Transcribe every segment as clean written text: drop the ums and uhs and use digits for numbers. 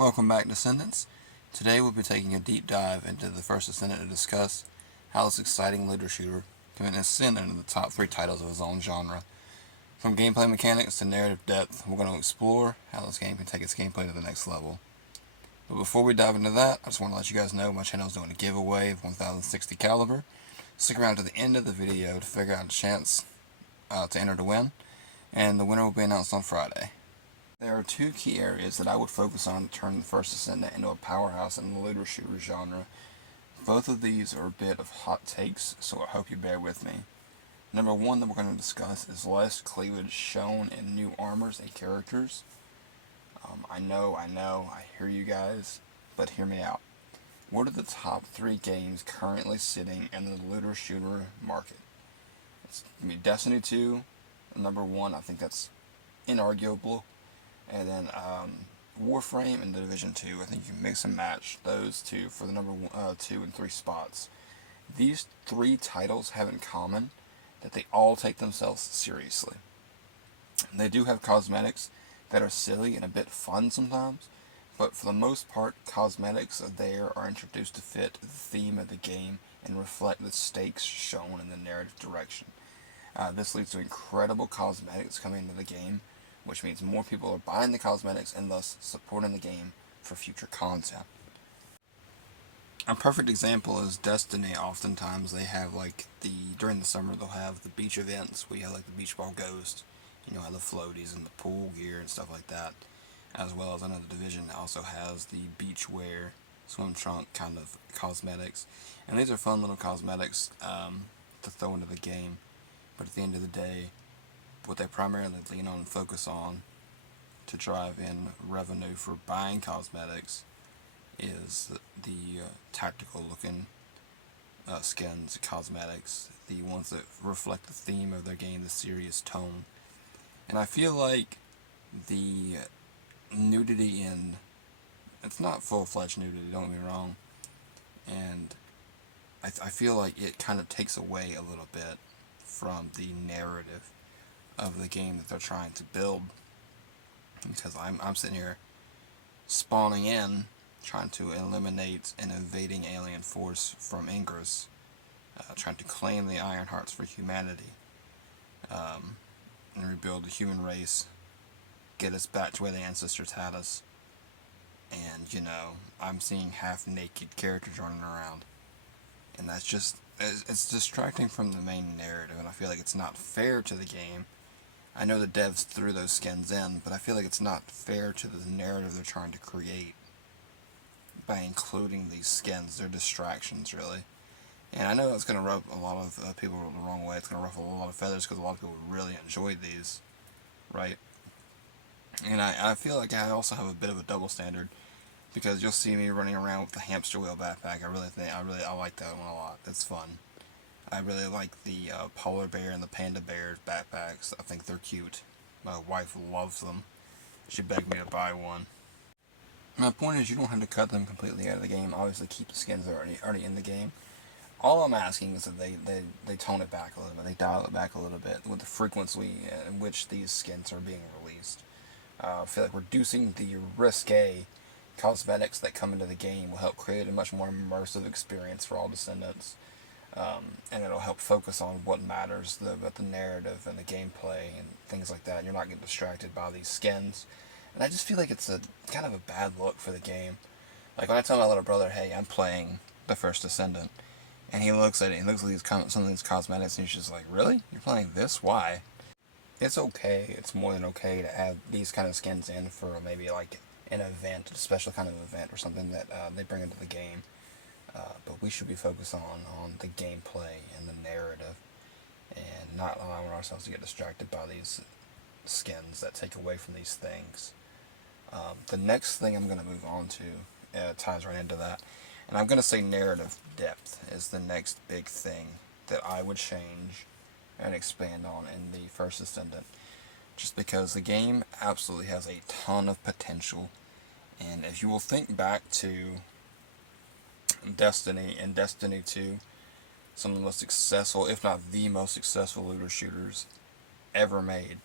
Welcome back, Descendants. Today we'll be taking a deep dive into the First Descendant to discuss how this exciting looter shooter can ascend into the top 3 titles of his own genre. From gameplay mechanics to narrative depth, we're going to explore how this game can take its gameplay to the next level. But before we dive into that, I just want to let you guys know my channel is doing a giveaway of 1060 caliber. Stick around to the end of the video to figure out a chance to enter to win, and the winner will be announced on Friday. There are 2 key areas that I would focus on to turn the First Descendant into a powerhouse in the looter shooter genre. Both of these are a bit of hot takes, so I hope you bear with me. Number 1 that we're going to discuss is less cleavage shown in new armors and characters. I know, I hear you guys, but hear me out. What are the top 3 games currently sitting in the looter shooter market? It's going to be Destiny 2, number 1, I think that's inarguable. And then Warframe and Division 2. I think you can mix and match those two for the number 2 and 3 spots. These 3 titles have in common that they all take themselves seriously. They do have cosmetics that are silly and a bit fun sometimes, but for the most part, cosmetics there are introduced to fit the theme of the game and reflect the stakes shown in the narrative direction. This leads to incredible cosmetics coming into the game, which means more people are buying the cosmetics and thus supporting the game for future content. A perfect example is Destiny. Oftentimes they have during the summer they'll have the beach events where you have the beach ball ghost, have the floaties and the pool gear and stuff like that, as well as another division that also has the beach wear, swim trunk kind of cosmetics, and these are fun little cosmetics to throw into the game, but at the end of the day, what they primarily lean on and focus on to drive in revenue for buying cosmetics is the tactical looking skins, cosmetics, the ones that reflect the theme of their game, the serious tone. And I feel like the nudity it's not full-fledged nudity, don't get me wrong, and I feel like it kind of takes away a little bit from the narrative of the game that they're trying to build, because I'm sitting here spawning in, trying to eliminate an invading alien force from Ingress, trying to claim the Iron Hearts for humanity, and rebuild the human race, get us back to where the ancestors had us, and I'm seeing half-naked characters running around, and it's distracting from the main narrative, and I feel like it's not fair to the game. I know the devs threw those skins in, but I feel like it's not fair to the narrative they're trying to create by including these skins. They're distractions, really. And I know it's going to rub a lot of people the wrong way. It's going to ruffle a lot of feathers because a lot of people really enjoyed these, right? And I feel like I also have a bit of a double standard, because you'll see me running around with the hamster wheel backpack. I like that one a lot. It's fun. I really like the polar bear and the panda bear backpacks. I think they're cute. My wife loves them. She begged me to buy one. My point is, you don't have to cut them completely out of the game. Obviously, keep the skins that are already in the game. All I'm asking is that they tone it back a little bit. They dial it back a little bit with the frequency in which these skins are being released. I feel like reducing the risque cosmetics that come into the game will help create a much more immersive experience for all Descendants. And it'll help focus on what matters about the narrative and the gameplay and things like that. You're not getting distracted by these skins. And I just feel like it's a kind of a bad look for the game. Like when I tell my little brother, hey, I'm playing the First Descendant, and he looks at it, and he looks at some of these cosmetics, and he's just like, really? You're playing this? Why? It's okay. It's more than okay to add these kind of skins in for maybe an event, a special kind of event or something that they bring into the game. But we should be focused on the gameplay and the narrative, and not allowing ourselves to get distracted by these skins that take away from these things. The next thing I'm going to move on to ties right into that, and I'm going to say narrative depth is the next big thing that I would change and expand on in the First Descendant, just because the game absolutely has a ton of potential. And if you will think back to Destiny and Destiny 2, some of the most successful, if not the most successful looter shooters ever made,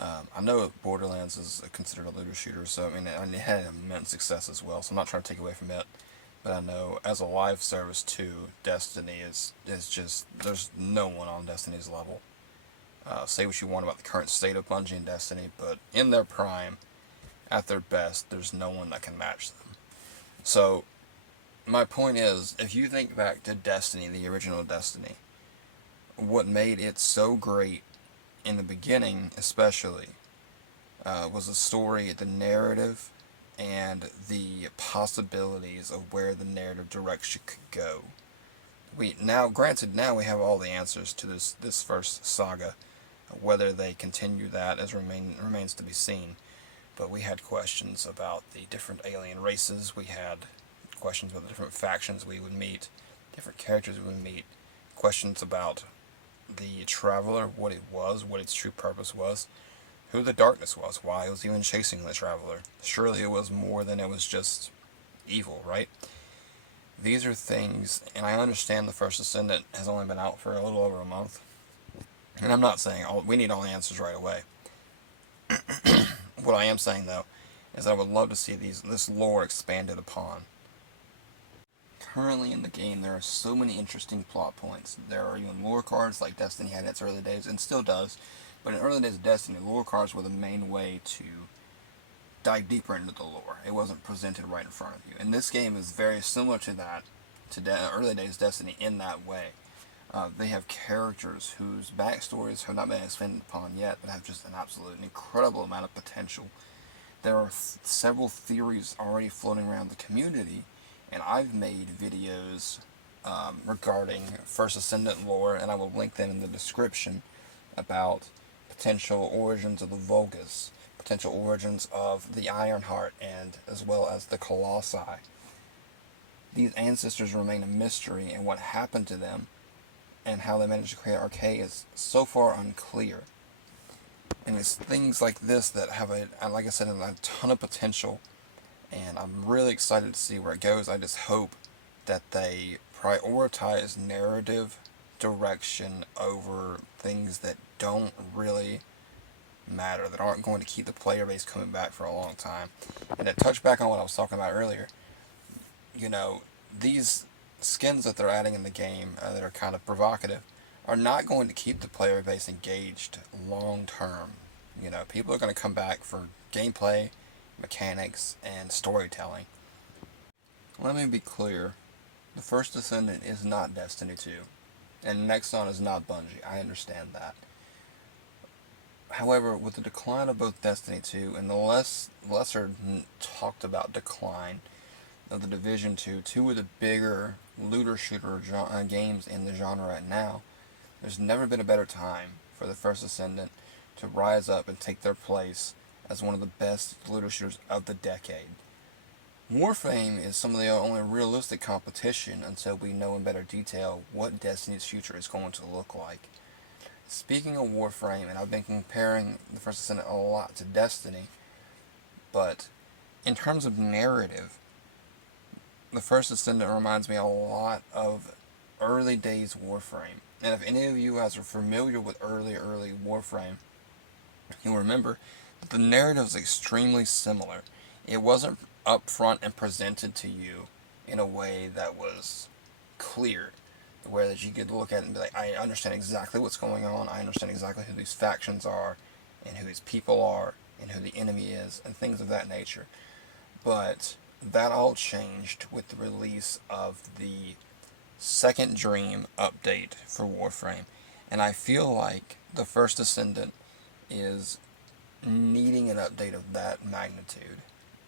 I know Borderlands is considered a looter shooter, so I mean it had immense success as well. So I'm not trying to take away from it, but I know as a live service too, Destiny is just there's no one on Destiny's level. Say what you want about the current state of Bungie and Destiny, but in their prime, at their best, there's no one that can match them. So my point is, if you think back to Destiny, the original Destiny, what made it so great in the beginning, especially, was the story, the narrative, and the possibilities of where the narrative direction could go. Granted, now we have all the answers to this first saga. Whether they continue that remains to be seen. But we had questions about the different alien races. We had questions about the different factions we would meet, different characters we would meet. Questions about the Traveler, what it was, what its true purpose was, who the darkness was, why it was even chasing the Traveler. Surely it was more than it was just evil, right? These are things, and I understand the First Descendant has only been out for a little over a month. And I'm not saying we need all the answers right away. What I am saying, though, is I would love to see this lore expanded upon. Currently in the game, there are so many interesting plot points. There are even lore cards like Destiny had in its early days, and still does. But in early days of Destiny, lore cards were the main way to dive deeper into the lore. It wasn't presented right in front of you. And this game is very similar to that, to early days Destiny in that way. They have characters whose backstories have not been expanded upon yet, but have just an absolute incredible amount of potential. There are several theories already floating around the community, and I've made videos regarding First Descendant lore, and I will link them in the description, about potential origins of the Vulgus, potential origins of the Ironheart, and as well as the Colossi. These ancestors remain a mystery, and what happened to them and how they managed to create Archaea is so far unclear. And it's things like this that have, like I said, a ton of potential, and I'm really excited to see where it goes. I just hope that they prioritize narrative direction over things that don't really matter, that aren't going to keep the player base coming back for a long time. And to touch back on what I was talking about earlier, these skins that they're adding in the game that are kind of provocative are not going to keep the player base engaged long term. People are going to come back for gameplay, mechanics, and storytelling. Let me be clear. The First Descendant is not Destiny 2. And Nexon is not Bungie. I understand that. However, with the decline of both Destiny 2 and the lesser talked about decline of the Division 2, two of the bigger looter shooter games in the genre right now, there's never been a better time for the First Descendant to rise up and take their place as one of the best looter shooters of the decade. Warframe is some of the only realistic competition until we know in better detail what Destiny's future is going to look like. Speaking of Warframe, and I've been comparing the First Descendant a lot to Destiny, but in terms of narrative, the First Descendant reminds me a lot of early days Warframe. And if any of you guys are familiar with early Warframe, you'll remember that the narrative is extremely similar. It wasn't up front and presented to you in a way that was clear, where that you could look at it and be like, I understand exactly what's going on, I understand exactly who these factions are, and who these people are, and who the enemy is, and things of that nature. But that all changed with the release of the Second Dream update for Warframe. And I feel like the First Descendant is needing an update of that magnitude.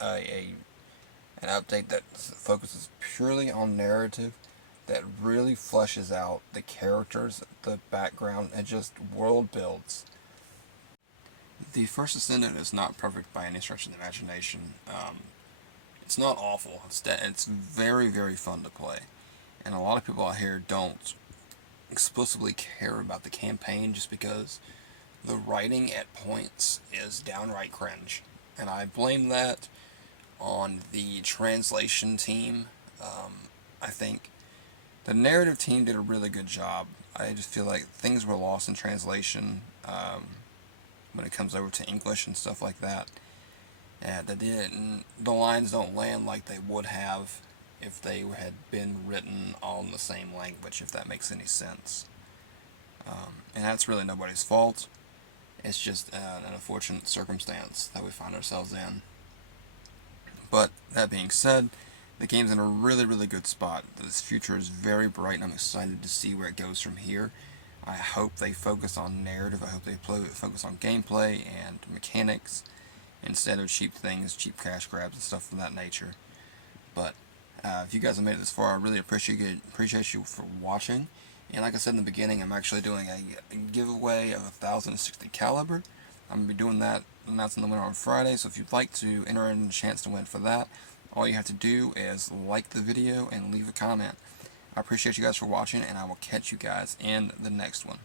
An update that focuses purely on narrative, that really fleshes out the characters, the background, and just world builds. The First Descendant is not perfect by any stretch of the imagination. It's not awful. It's very, very fun to play. And a lot of people out here don't explicitly care about the campaign just because the writing at points is downright cringe. And I blame that on the translation team. I think the narrative team did a really good job. I just feel like things were lost in translation. when it comes over to English and stuff like that. The lines don't land like they would have if they had been written all in the same language, if that makes any sense. And that's really nobody's fault. It's just an unfortunate circumstance that we find ourselves in. But that being said, the game's in a really, really good spot. This future is very bright, and I'm excited to see where it goes from here. I hope they focus on narrative. I hope they focus on gameplay and mechanics instead of cheap things, cheap cash grabs, and stuff of that nature. But if you guys have made it this far, I really appreciate you for watching. And like I said in the beginning, I'm actually doing a giveaway of 1060 caliber. I'm going to be doing that, announcing the winner on Friday, so if you'd like to enter in a chance to win for that, all you have to do is like the video and leave a comment. I appreciate you guys for watching, and I will catch you guys in the next one.